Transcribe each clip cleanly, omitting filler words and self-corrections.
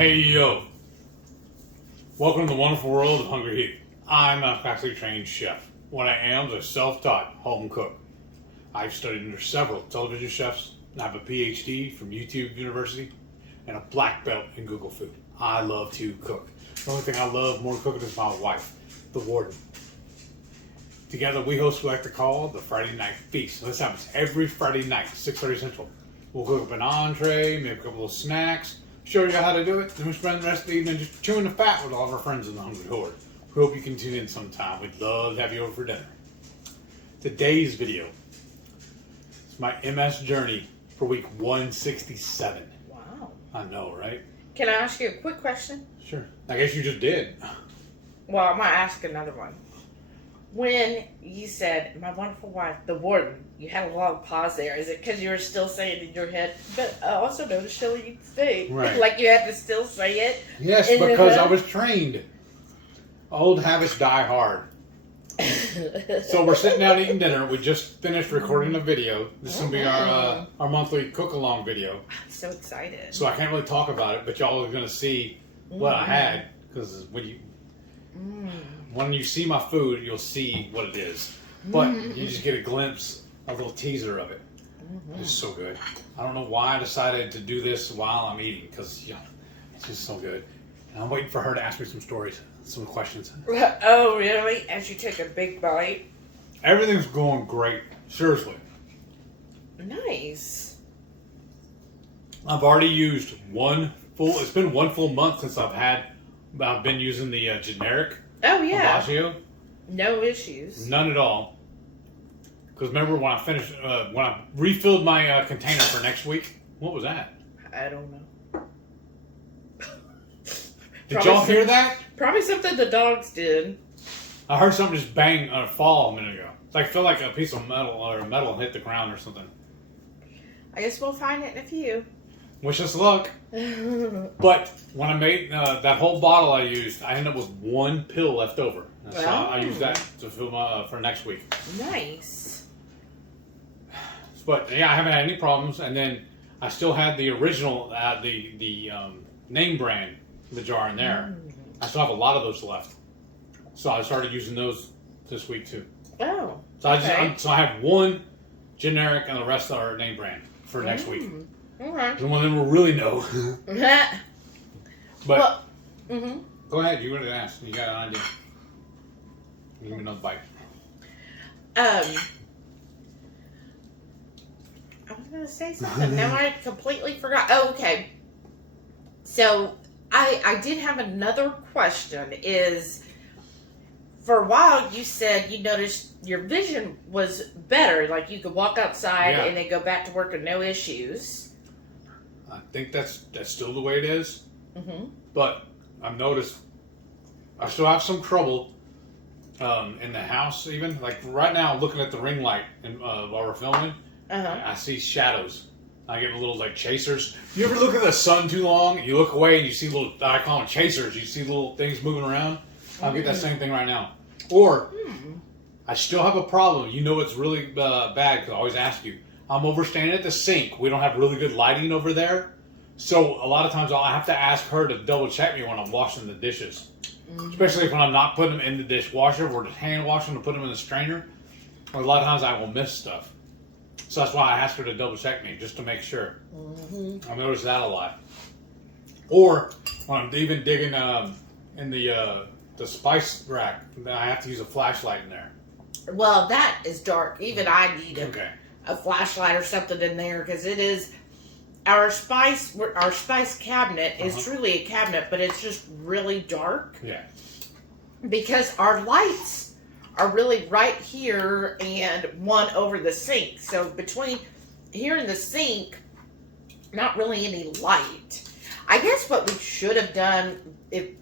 Hey yo! Welcome to the wonderful world of HungryHeath. I'm a classically trained chef. What I am is a self-taught home cook. I've studied under several television chefs, and I have a PhD from YouTube University, and a black belt in Google Food. I love to cook. The only thing I love more than cooking is my wife, the warden. Together we host what I like to call the Friday Night Feast. This happens every Friday night, 6:30 Central. We'll cook up an entree, make a couple of snacks, show you how to do it, then we spend the rest of the evening just chewing the fat with all of our friends in the HungryHorde. We hope you can tune in sometime. We'd love to have you over for dinner. Today's video is my MS journey for week 167. Wow. I know, right? Can I ask you a quick question? Sure. I guess you just did. Well, I'm going to ask another one. When you said, my wonderful wife, the warden, you had a long pause there. Is it because you were still saying in your head, but I also noticed she'll eat steak? Right. Like you had to still say it? Yes, because I was trained. Old habits die hard. So we're sitting down eating dinner. We just finished recording a video. This is going to be our monthly cook-along video. I'm so excited. So I can't really talk about it, but y'all are going to see what I had. Because when you see my food, you'll see what it is. But you just get a glimpse, a little teaser of it. It's so good. I don't know why I decided to do this while I'm eating, because it's just so good. And I'm waiting for her to ask me some stories, some questions. Oh, really? As you take a big bite? Everything's going great. Seriously. Nice. I've already used it's been one full month since I've been using the generic. Oh, yeah. Bellagio. No issues. None at all. Because remember when I refilled my container for next week? What was that? I don't know. Did y'all hear that? Probably something the dogs did. I heard something just bang on a fall a minute ago. It felt like a piece of metal hit the ground or something. I guess we'll find it in a few. Wish us luck. But when I made that whole bottle I used, I ended up with one pill left over. So I used that to fill for next week. Nice. But yeah, I haven't had any problems. And then I still had the original, the name brand, the jar in there. I still have a lot of those left. So I started using those this week too. Oh. So I have one generic and the rest are name brand for next week. Okay. The one that we'll really know. But go ahead, you wanted to ask. You got an idea. Give me another bite. I was going to say something. Now I completely forgot. Oh, okay. So I did have another question. Is for a while you said you noticed your vision was better. Like you could walk outside and then go back to work with no issues. I think that's still the way it is. But I've noticed I still have some trouble in the house even. Like right now, looking at the ring light while we're filming, I see shadows. I get little like chasers. You ever look at the sun too long and you look away and you see little, I call them chasers, you see little things moving around? I'll get that same thing right now. Or I still have a problem. You know it's really bad because I always ask you. I'm overstanding at the sink. We don't have really good lighting over there. So a lot of times I'll have to ask her to double check me when I'm washing the dishes. Especially when I'm not putting them in the dishwasher or just hand washing to put them in the strainer. A lot of times I will miss stuff. So that's why I asked her to double check me just to make sure. I notice that a lot. Or when I'm even digging in the spice rack, then I have to use a flashlight in there. Well, that is dark. Even I need a flashlight or something in there because it is our spice cabinet is truly a cabinet, but it's just really dark. Yeah. Because our lights are really right here and one over the sink. So between here and the sink, not really any light. I guess what we should have done, if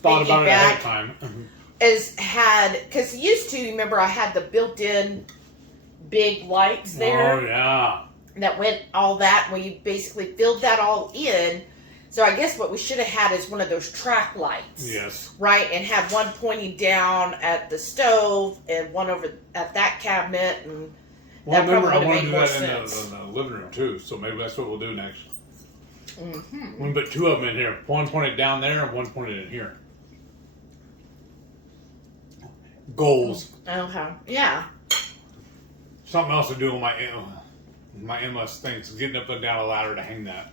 thought about it ahead of time, is because used to remember I had the built-in big lights there. Oh yeah. That went all that. We basically filled that all in. So I guess what we should have had is one of those track lights. Yes. Right, and have one pointing down at the stove and one over at that cabinet. And well, remember, I want to do that in the living room too. So maybe that's what we'll do next. Mm-hmm. I'm going to put 2 of them in here. One pointed down there and one pointed in here. Goals. Okay. Yeah. Something else to do on my MS things. Getting up and down a ladder to hang that.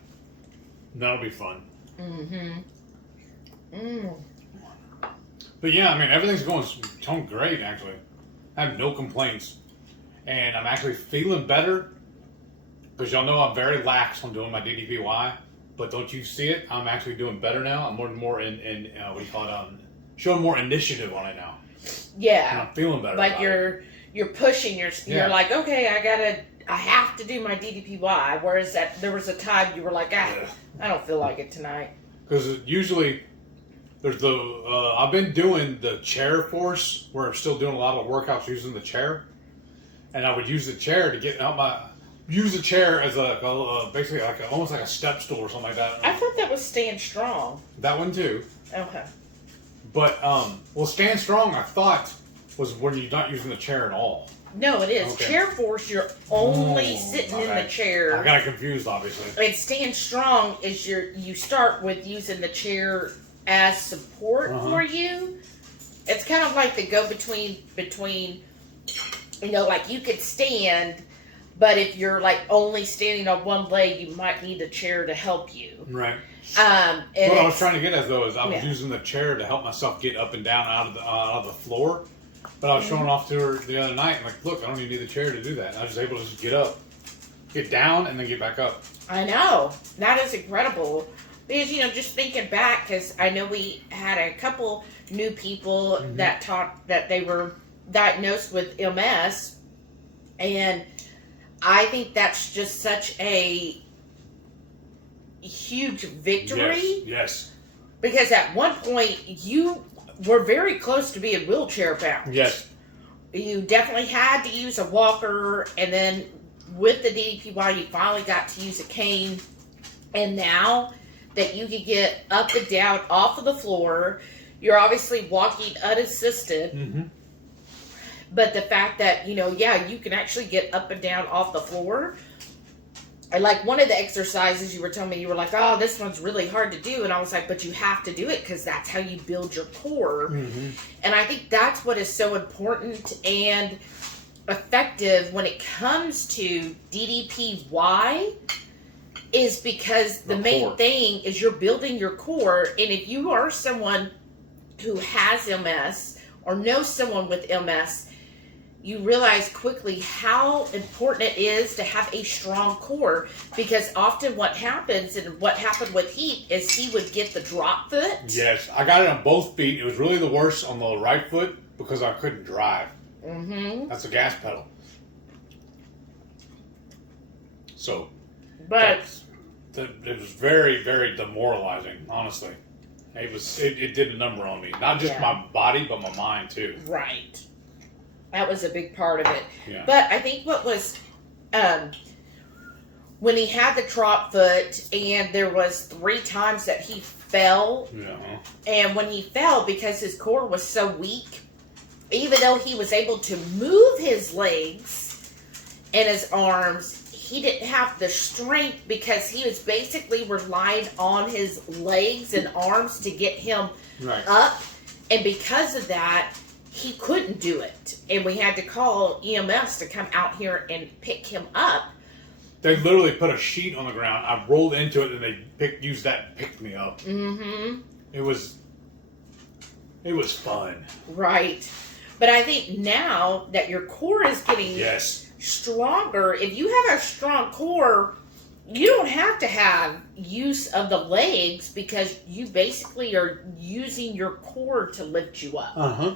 That'll be fun. Mm-hmm. Mm. But yeah, I mean, everything's going great, actually. I have no complaints. And I'm actually feeling better. Because y'all know I'm very lax on doing my DDPY. But don't you see it? I'm actually doing better now. I'm more in what do you call it? Showing more initiative on it now. Yeah. And I'm feeling better. Like you're pushing, you're like, okay, I have to do my DDPY. Whereas there was a time you were like, I don't feel like it tonight. Because usually there's I've been doing the chair force where I'm still doing a lot of workouts using the chair. And I would use the chair to get out use the chair as basically almost like a step stool or something like that. I thought that was stand strong. That one too. Okay. But, stand strong, I thought, was when you're not using the chair at all. No, it is. Okay. Chair force, you're only sitting in the chair. I got confused, obviously. And stand strong is you start with using the chair as support for you. It's kind of like the go between, like you could stand, but if you're like only standing on one leg, you might need a chair to help you. Right. What I was trying to get at though is I was using the chair to help myself get up and down out of the floor. But I was showing off to her the other night. I'm like, look, I don't even need the chair to do that. And I was able to just get up, get down, and then get back up. I know. That is incredible. Because, just thinking back, because I know we had a couple new people that talked that they were diagnosed with MS. And I think that's just such a huge victory. Yes. Because at one point, you were very close to being wheelchair bound. Yes. You definitely had to use a walker, and then with the DDPY, you finally got to use a cane. And now that you can get up and down off of the floor, you're obviously walking unassisted. Mm-hmm. But the fact that, you can actually get up and down off the floor. And like one of the exercises you were telling me, you were like, oh, this one's really hard to do. And I was like, but you have to do it because that's how you build your core. Mm-hmm. And I think that's what is so important and effective when it comes to DDPY is because the main thing is you're building your core. And if you are someone who has MS or knows someone with MS, you realize quickly how important it is to have a strong core, because often what happens, and what happened with Heath, is he would get the drop foot. Yes, I got it on both feet. It was really the worst on the right foot because I couldn't drive. Mm-hmm. That's a gas pedal. So, but it was very, very demoralizing, honestly. It did a number on me. Not just my body, but my mind too. Right. That was a big part of it. Yeah. But I think what was, when he had the drop foot, and there was 3 times that he fell, and when he fell, because his core was so weak, even though he was able to move his legs and his arms, he didn't have the strength because he was basically relying on his legs and arms to get him up, and because of that, he couldn't do it, and we had to call EMS to come out here and pick him up. They literally put a sheet on the ground. I rolled into it, and they used that and picked me up. Mm-hmm. It was fun. Right. But I think now that your core is getting stronger, if you have a strong core, you don't have to have use of the legs because you basically are using your core to lift you up. Uh-huh.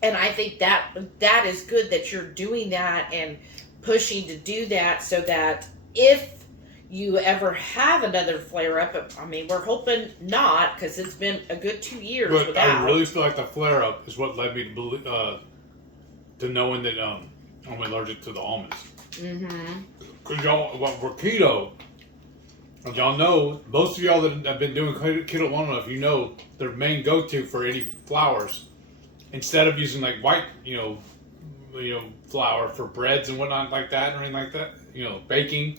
And I think that is good that you're doing that and pushing to do that, so that if you ever have another flare-up, I mean, we're hoping not, because it's been a good 2 years But without. I really feel like the flare-up is what led me to believe, to knowing that I'm allergic to the almonds. Mm-hmm. Because y'all, we're keto. As y'all know, most of y'all that have been doing keto long enough, you know their main go-to for any flours, instead of using like white, flour for breads and whatnot like that or anything like that, baking,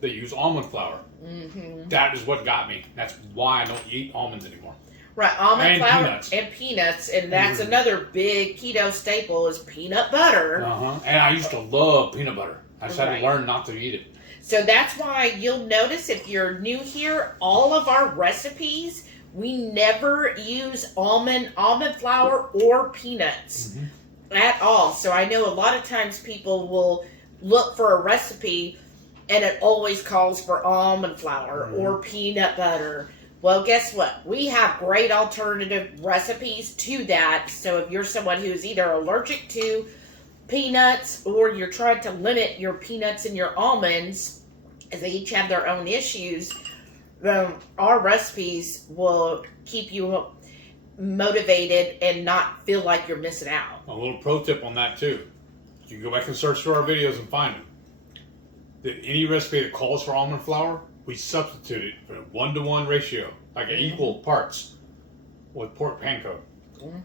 that use almond flour. Mm-hmm. That is what got me. That's why I don't eat almonds anymore. Right, almond flour peanuts. and peanuts, and that's another big keto staple is peanut butter. And I used to love peanut butter. I just had to learn not to eat it. So that's why you'll notice if you're new here, all of our recipes, we never use almond flour or peanuts at all. So I know a lot of times people will look for a recipe and it always calls for almond flour or peanut butter. Well, guess what? We have great alternative recipes to that. So if you're someone who's either allergic to peanuts or you're trying to limit your peanuts and your almonds, as they each have their own issues, our recipes will keep you motivated and not feel like you're missing out. A little pro tip on that too. You can go back and search through our videos and find them. That any recipe that calls for almond flour, we substitute it for a 1-to-1 ratio, like equal parts with pork panko.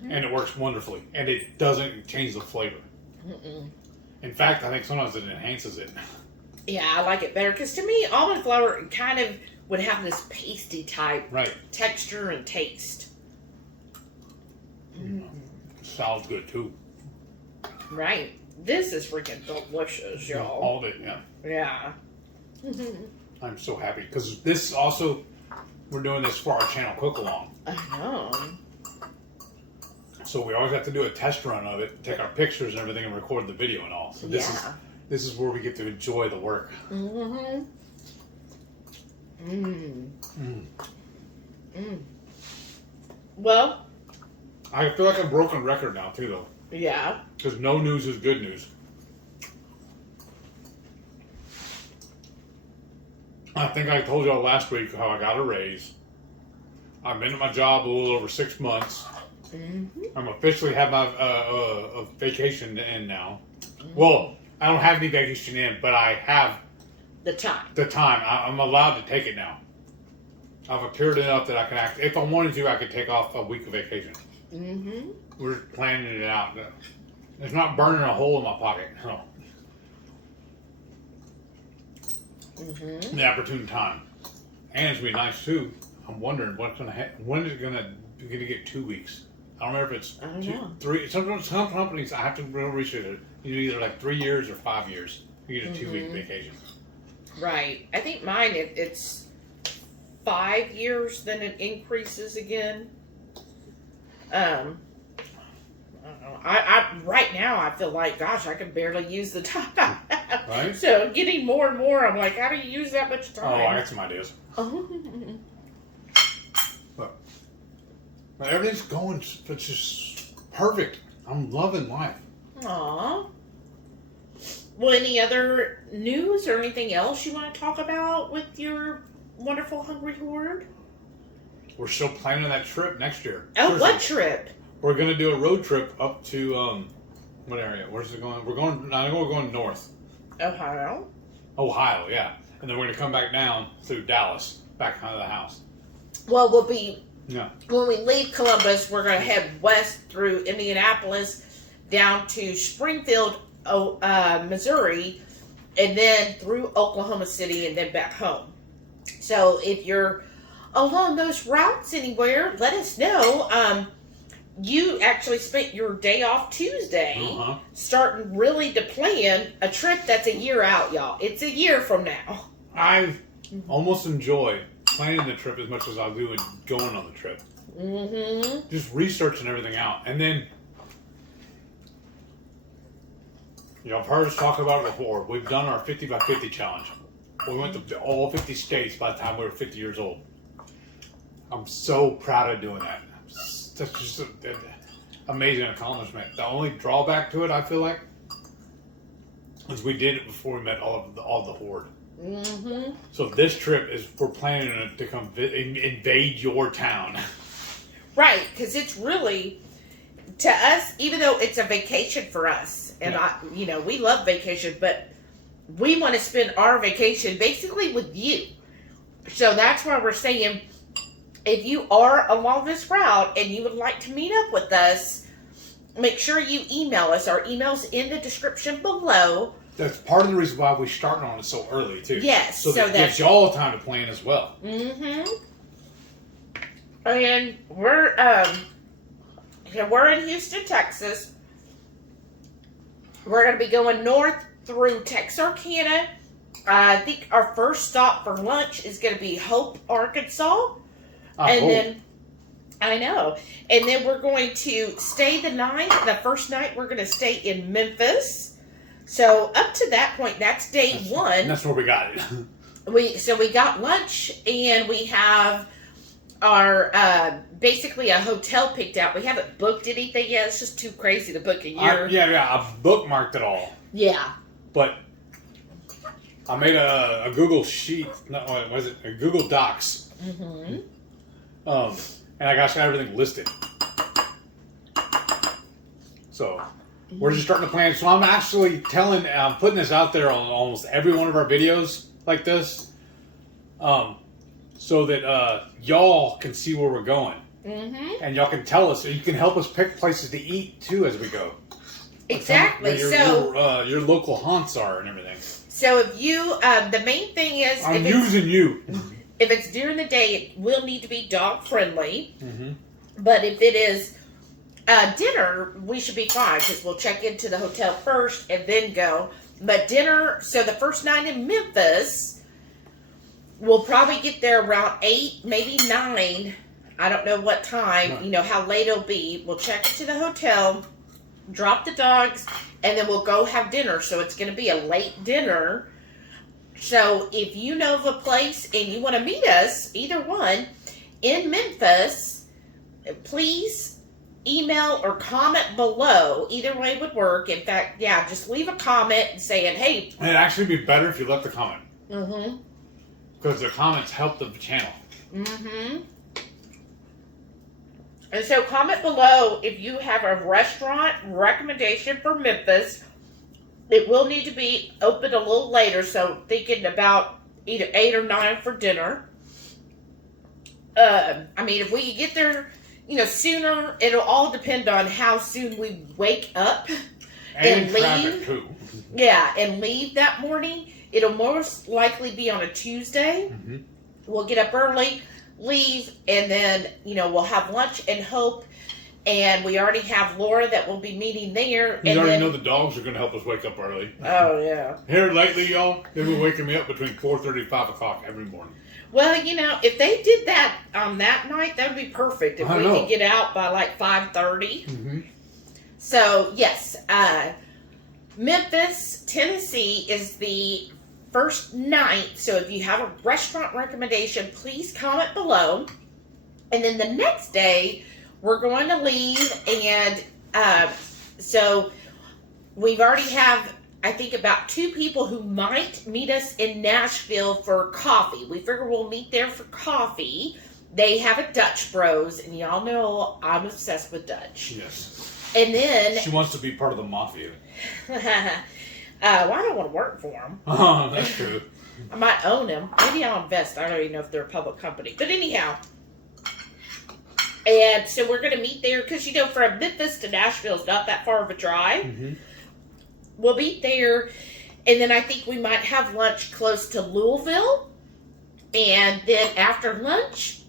And it works wonderfully. And it doesn't change the flavor. In fact, I think sometimes it enhances it. Yeah, I like it better. Because to me, almond flour kind of would have this pasty type texture and taste. Sounds good too. Right. This is freaking delicious, y'all. All of it, yeah. I'm so happy because this also, we're doing this for our channel cook along. I know. So we always have to do a test run of it, take our pictures and everything, and record the video and all. So this is where we get to enjoy the work. Well, I feel like a broken record now too, though. Yeah. Because no news is good news. I think I told y'all last week how I got a raise. I've been at my job a little over 6 months. I'm officially have my vacation to end now. Well, I don't have any vacation in, but I have the time. I'm allowed to take it now. I've appeared enough that I can act. If I wanted to, I could take off a week of vacation. We're planning it out. It's not burning a hole in my pocket. No. The opportune time, and it's gonna be nice too. I'm wondering what's gonna happen. When is it gonna get 2 weeks? I don't remember if it's 2, 3. Some companies, I have to research it. Either like 3 years or 5 years. You get a 2-week vacation. Right. I think mine it's 5 years, then it increases again. I don't know. I right now I feel like, gosh, I can barely use the time. Right. So getting more and more, I'm like, how do you use that much time? Oh, I got some ideas. But everything's going. It's just perfect. I'm loving life. Aww. Well, any other news or anything else you want to talk about with your wonderful Hungry Horde? We're still planning that trip next year. Oh, seriously. What trip? We're going to do a road trip up to, what area? Where's it going? We're going north. Ohio? Ohio, yeah. And then we're going to come back down through Dallas, back out of the house. Well, when we leave Columbus, we're going to head west through Indianapolis, down to Springfield, Missouri, and then through Oklahoma City, and then back home. So if you're along those routes anywhere, let us know. You actually spent your day off Tuesday starting really to plan a trip that's a year out, y'all. It's a year from now. I almost enjoy planning the trip as much as I do going on the trip. Just researching everything out. And then, I've heard us talk about it before. We've done our 50 by 50 challenge. We went to all 50 states by the time we were 50 years old. I'm so proud of doing that. That's just an amazing accomplishment. The only drawback to it, I feel like, is we did it before we met all the Horde. So this trip we're planning to come invade your town. Right, because it's really, to us, even though it's a vacation for us, and we love vacation, but we want to spend our vacation basically with you. So that's why we're saying, if you are along this route and you would like to meet up with us, make sure you email us. Our email's in the description below. that's part of the reason why we started on it so early too. Yes, so that gives y'all time to plan as well. Mm-hmm. And we're in Houston, Texas. We're going to be going north through Texarkana. I think our first stop for lunch is going to be Hope, Arkansas. Then, I know. And then we're going to stay the night. The first night we're going to stay in Memphis. So up to that point, that's day one. That's where we got it. We got lunch, and we have our basically a hotel picked out. We haven't booked anything yet. It's just too crazy to book a year. I've bookmarked it all. Yeah. But I made a Google sheet. No, what was it? A Google Docs. Mm-hmm. And I got everything listed. So we're just starting to plan. So I'm actually putting this out there on almost every one of our videos like this. So that y'all can see where we're going. Mm-hmm. And y'all can tell us, you can help us pick places to eat too as we go. Exactly. Where your local haunts are and everything. So if you, the main thing is, I'm using you. If it's during the day, it will need to be dog friendly. Mm-hmm. But if it is dinner, we should be fine because we'll check into the hotel first and then go. But dinner, so the first night in Memphis, we'll probably get there around 8, maybe 9. I don't know what time, you know, how late it'll be. We'll check into the hotel, drop the dogs, and then we'll go have dinner. So it's going to be a late dinner. So if you know of a place and you want to meet us, either one, in Memphis, please email or comment below. Either way would work. In fact, just leave a comment saying, hey. It'd actually be better if you left a comment. Mm-hmm. Because the comments help the channel. Mm-hmm. And so comment below if you have a restaurant recommendation for Memphis. It will need to be open a little later, so thinking about either 8 or 9 for dinner. I mean, if we could get there, you know, sooner, it'll all depend on how soon we wake up and leave. Too. Yeah, and leave that morning. It'll most likely be on a Tuesday. Mm-hmm. We'll get up early, leave, and then, you know, we'll have lunch in Hope. And we already have Laura that will be meeting there. You already know the dogs are going to help us wake up early. Oh, yeah. Here lately, y'all, they've been waking me up between 4:30 and 5 o'clock every morning. Well, you know, if they did that on that night, that would be perfect. If we could get out by like 5:30. Mm-hmm. So, yes. Memphis, Tennessee is the first night. So if you have a restaurant recommendation, please comment below. And then the next day, we're going to leave, and so we've already have, I think, about 2 people who might meet us in Nashville for coffee. We figure we'll meet there for coffee. They have a Dutch Bros, and y'all know I'm obsessed with Dutch. Yes. And then she wants to be part of the mafia. Well, I don't want to work for them. Oh, that's true. I might own them. Maybe I'll invest. I don't even know if they're a public company. But anyhow. And so we're going to meet there because, you know, from Memphis to Nashville is not that far of a drive. Mm-hmm. We'll meet there. And then I think we might have lunch close to Louisville. And then after lunch.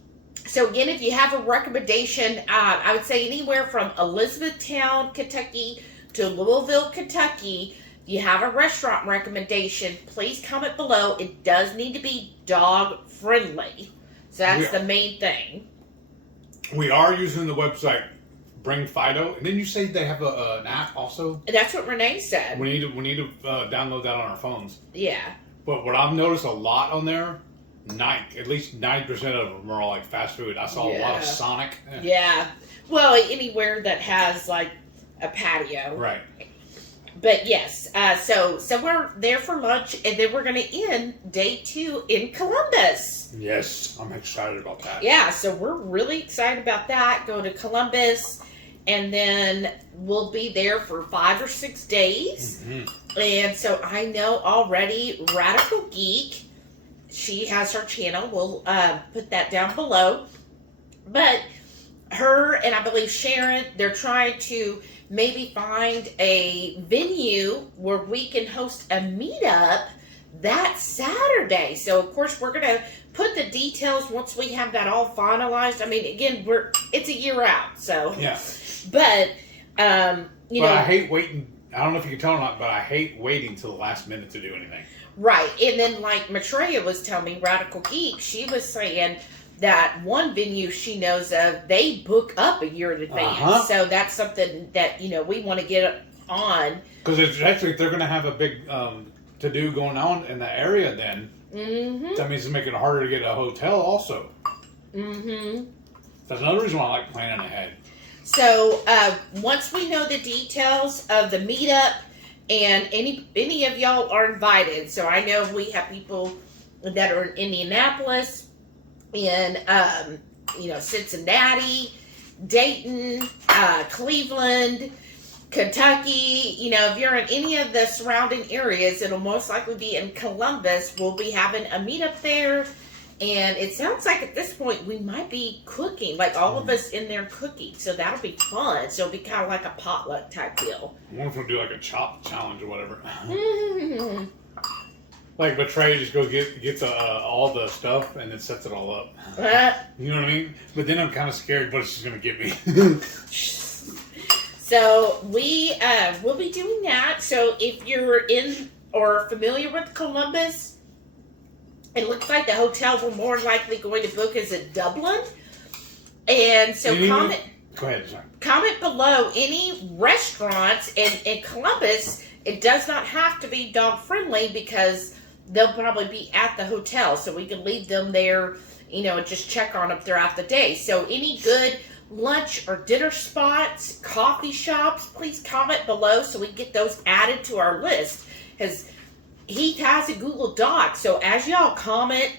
So again, if you have a recommendation, I would say anywhere from Elizabethtown, Kentucky to Louisville, Kentucky. If you have a restaurant recommendation, please comment below. It does need to be dog friendly. So that's the main thing. We are using the website Bring Fido, and then you say they have an app also. That's what Renee said. We need to download that on our phones. Yeah. But what I've noticed a lot on there, at least 90% of them are all like fast food. I saw a lot of Sonic. Yeah. Well, anywhere that has like a patio. Right. But yes, so we're there for lunch, and then we're going to end day 2 in Columbus. Yes, I'm excited about that. Yeah, so we're really excited about that. Go to Columbus, and then we'll be there for 5 or 6 days. Mm-hmm. And so I know already Radical Geek, she has her channel. We'll put that down below. But her and I believe Sharon, they're trying to maybe find a venue where we can host a meetup that Saturday. So of course we're gonna put the details once we have that all finalized. I mean, again, it's a year out, so Yeah. But you know, I hate waiting. I don't know if you can tell or not, but I hate waiting till the last minute to do anything. Right. And then like Maitreya was telling me, Radical Geek, she was saying that one venue she knows of, they book up a year in advance. So that's something that, you know, we want to get on. Because it's actually, they're going to have a big to-do going on in the area then. Mm-hmm. That means it's making it harder to get a hotel also. Mm-hmm. That's another reason why I like planning ahead. So once we know the details of the meetup, and any of y'all are invited. So I know we have people that are in Indianapolis, in you know, Cincinnati, Dayton, Cleveland, Kentucky. You know, if you're in any of the surrounding areas, it'll most likely be in Columbus. We'll be having a meetup there. And it sounds like at this point we might be cooking, like all of us in there cooking. So that'll be fun. So it'll be kind of like a potluck type deal. I wonder if we'll do like a chop challenge or whatever. Like Betray just go get the all the stuff and then sets it all up. You know what I mean? But then I'm kind of scared what she's gonna get me. So we will be doing that. So if you're in or familiar with Columbus, it looks like the hotel we're more likely going to book is in Dublin. And so comment. Go ahead, sorry. Comment below any restaurants in Columbus. It does not have to be dog friendly because they'll probably be at the hotel. So we can leave them there, you know, and just check on them throughout the day. So any good lunch or dinner spots, coffee shops, please comment below so we can get those added to our list. Because he has a Google Doc, so as y'all comment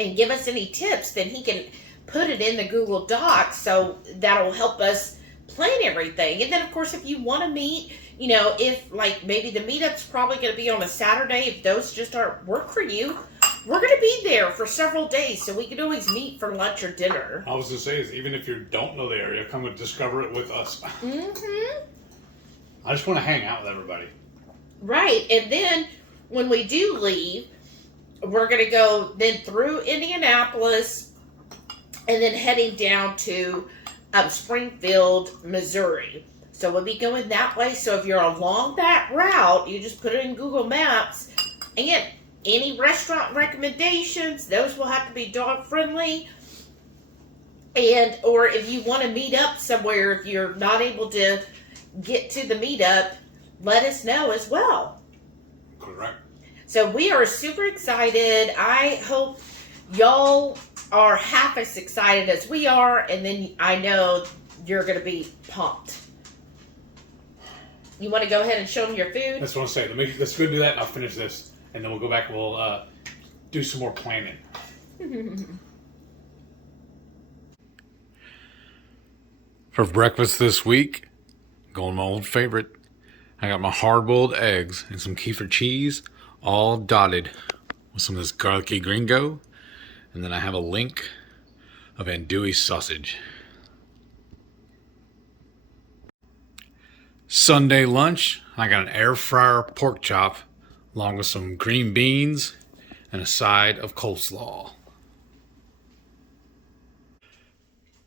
and give us any tips, then he can put it in the Google Doc, so that'll help us plan everything. And then, of course, if you want to meet, you know, if, like, maybe the meetup's probably going to be on a Saturday, if those just aren't work for you, we're going to be there for several days, so we can always meet for lunch or dinner. I was going to say, is even if you don't know the area, come and discover it with us. Mm-hmm. I just want to hang out with everybody. Right, and then when we do leave, we're going to go then through Indianapolis and then heading down to Springfield, Missouri. So we'll be going that way. So if you're along that route, you just put it in Google Maps. And any restaurant recommendations, those will have to be dog friendly. And or if you want to meet up somewhere, if you're not able to get to the meetup, let us know as well. Correct. So we are super excited. I hope y'all are half as excited as we are, and then I know you're going to be pumped. You want to go ahead and show them your food? That's what I'm saying. Let's go do that, and I'll finish this, and then we'll go back and we'll do some more planning. For breakfast this week, going my old favorite. I got my hard-boiled eggs and some kefir cheese, all dotted with some of this garlicky gringo. And then I have a link of andouille sausage. Sunday lunch, I got an air fryer pork chop along with some green beans and a side of coleslaw.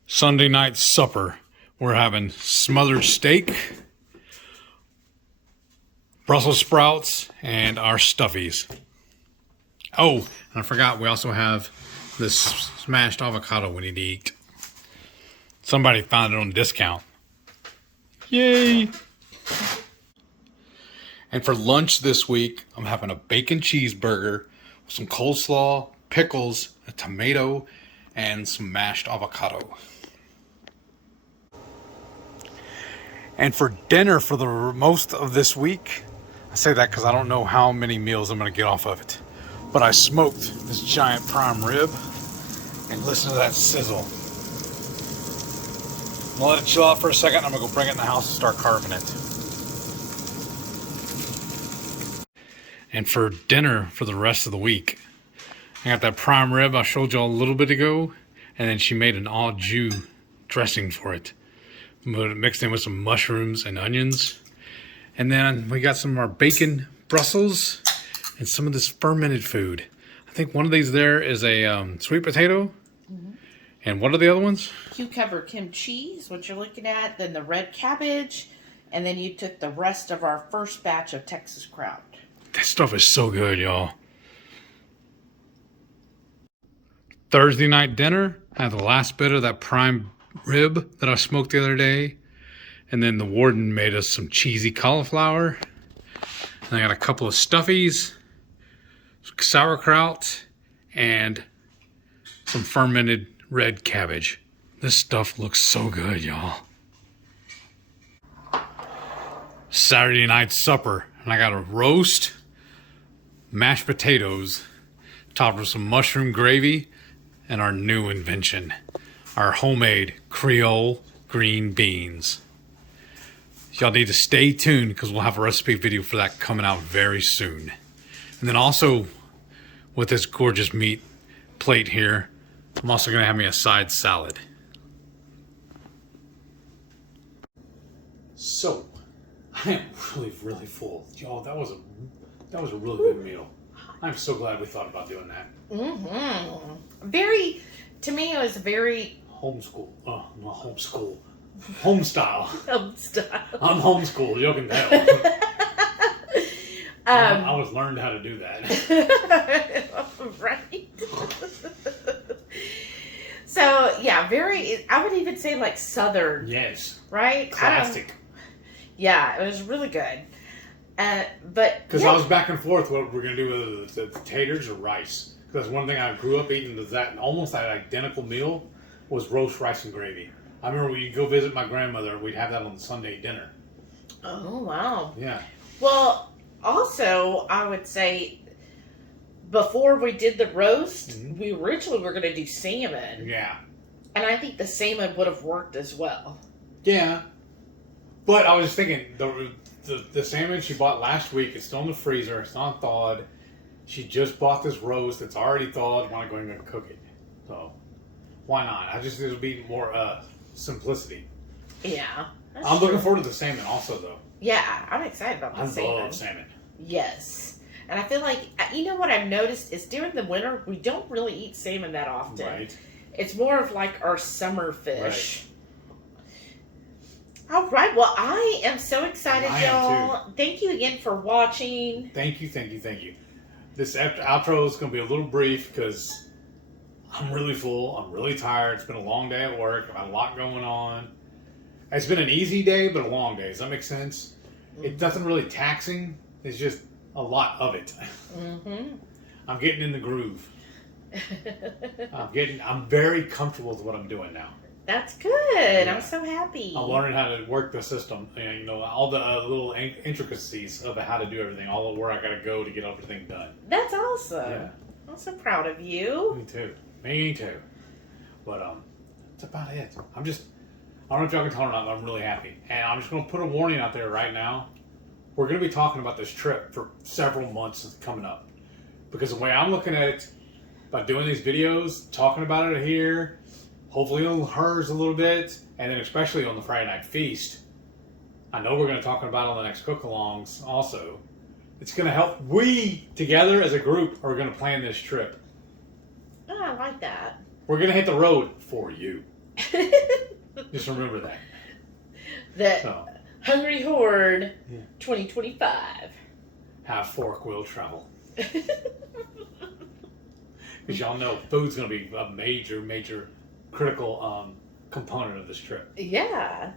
Sunday night supper, we're having smothered steak, Brussels sprouts, and our stuffies. Oh, and I forgot, we also have this smashed avocado we need to eat. Somebody found it on discount. Yay! And for lunch this week, I'm having a bacon cheeseburger with some coleslaw, pickles, a tomato, and some mashed avocado. And for dinner for the most of this week, I say that because I don't know how many meals I'm going to get off of it. But I smoked this giant prime rib, and listen to that sizzle. I'm going to let it chill out for a second. I'm going to go bring it in the house and start carving it. And for dinner for the rest of the week, I got that prime rib I showed y'all a little bit ago, and then she made an au jus dressing for it. Mixed in with some mushrooms and onions. And then we got some of our bacon Brussels and some of this fermented food. I think one of these there is a sweet potato. Mm-hmm. And what are the other ones? Cucumber kimchi is what you're looking at. Then the red cabbage. And then you took the rest of our first batch of Texas kraut. This stuff is so good, y'all. Thursday night dinner. I had the last bit of that prime rib that I smoked the other day. And then the warden made us some cheesy cauliflower. And I got a couple of stuffies, sauerkraut, and some fermented red cabbage. This stuff looks so good, y'all. Saturday night supper. And I got a roast, mashed potatoes, topped with some mushroom gravy, and our new invention, our homemade Creole green beans. Y'all need to stay tuned because we'll have a recipe video for that coming out very soon. And then also, with this gorgeous meat plate here, I'm also going to have me a side salad. So, I am really full. Y'all, that was a really good meal. I'm so glad we thought about doing that. Mm-hmm. To me, it was very... Homeschool. Oh, not homeschool. Home style. Home style. I'm homeschooled, you can tell. I was learned how to do that. Right. So, yeah, I would even say like Southern. Yes. Right? Classic. Yeah, it was really good. Because I was back and forth what we're going to do with the taters or rice. Because one thing I grew up eating was that almost that identical meal was roast rice and gravy. I remember when you'd go visit my grandmother, we'd have that on the Sunday dinner. Oh, wow. Yeah. Well, also, I would say, before we did the roast, we originally were going to do salmon. Yeah. And I think the salmon would have worked as well. Yeah. But I was thinking, the salmon she bought last week, it's still in the freezer, it's not thawed. She just bought this roast that's already thawed, want to go in and cook it. So, why not? It'll be more simplicity. Yeah. I'm looking forward to the salmon also, though. Yeah, I'm excited about the salmon. I love salmon. Yes. And I feel like, you know what I've noticed is during the winter, we don't really eat salmon that often. Right. It's more of like our summer fish. Right. All right. Well, I am so excited, y'all. Thank you again for watching. Thank you. This outro is going to be a little brief because I'm really full. I'm really tired. It's been a long day at work. I've had a lot going on. It's been an easy day, but a long day. Does that make sense? Mm-hmm. It doesn't really taxing. It's just a lot of it. Mm-hmm. I'm getting in the groove. I'm very comfortable with what I'm doing now. That's good. Yeah. I'm so happy. I'm learning how to work the system. And, all the little intricacies of how to do everything. All the where I got to go to get everything done. That's awesome. Yeah. I'm so proud of you. Me too. But that's about it. I don't know if y'all can tell or not, but I'm really happy. And I'm just going to put a warning out there right now. We're going to be talking about this trip for several months coming up. Because the way I'm looking at it, by doing these videos, talking about it here, hopefully it'll hers a little bit, and then especially on the Friday Night Feast. I know we're going to talk about it on the next cook-alongs also. It's going to help. We, together as a group, are going to plan this trip. Oh, I like that. We're going to hit the road for you. Just remember that. HungryHorde 2025. Have fork will travel. Because y'all know food's going to be a major critical component of this trip. Yeah.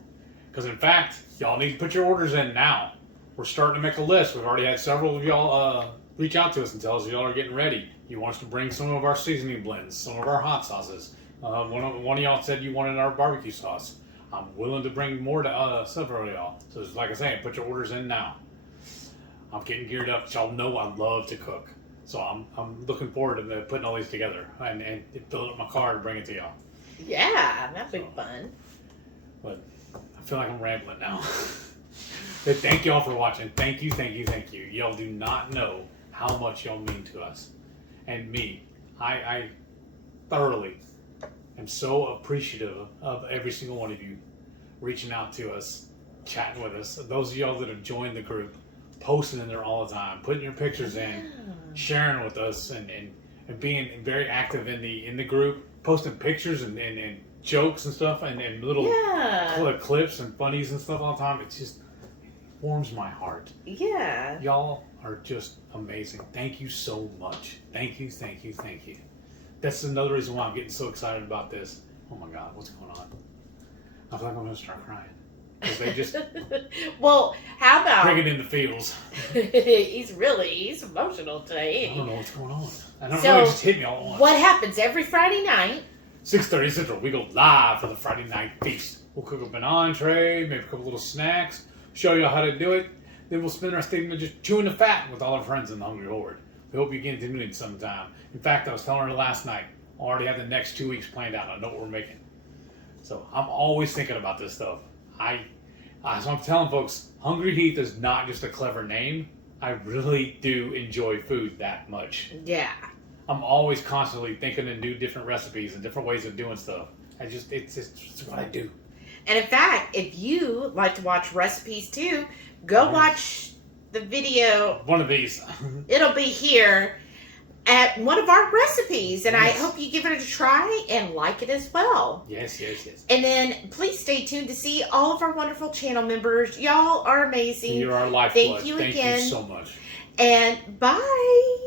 Because in fact, y'all need to put your orders in now. We're starting to make a list. We've already had several of y'all reach out to us and tell us y'all are getting ready. You want us to bring some of our seasoning blends, some of our hot sauces. One of y'all said you wanted our barbecue sauce. I'm willing to bring more to several of y'all. So just like I say, put your orders in now. I'm getting geared up. Y'all know I love to cook. So I'm looking forward to putting all these together and filling up my car to bring it to y'all. Yeah, that'd be fun. But I feel like I'm rambling now. But thank y'all for watching. Thank you. Y'all do not know how much y'all mean to us. And me. I thoroughly am so appreciative of every single one of you reaching out to us, chatting with us. Those of y'all that have joined the group, posting in there all the time, putting your pictures in, sharing with us, and being very active in the group, posting pictures and jokes and stuff, and little clips and funnies and stuff all the time. It just warms my heart. Yeah. Y'all are just amazing. Thank you so much. Thank you. That's another reason why I'm getting so excited about this. Oh my God, what's going on? I feel like I'm going to start crying. Because they just... Well, how about... bring it in the feels. He's emotional today. I don't know what's going on. I don't know, it just hit me all at once. What happens every Friday night? 6:30 Central, we go live for the Friday night feast. We'll cook up an entree, maybe a couple little snacks, show you how to do it. Then we'll spend our statement just chewing the fat with all our friends in the Hungry Horde. We hope you get into it sometime. In fact, I was telling her last night, I already have the next 2 weeks planned out. I know what we're making. So I'm always thinking about this stuff. So I'm telling folks, HungryHeath is not just a clever name. I really do enjoy food that much. Yeah. I'm always constantly thinking of new different recipes and different ways of doing stuff. It's what I do. And in fact, if you like to watch recipes too, go watch the video. One of these. It'll be here at one of our recipes. And I hope you give it a try and like it as well. Yes. And then please stay tuned to see all of our wonderful channel members. Y'all are amazing. You're our lifeblood. Thank you again. again. Thank you so much. And bye.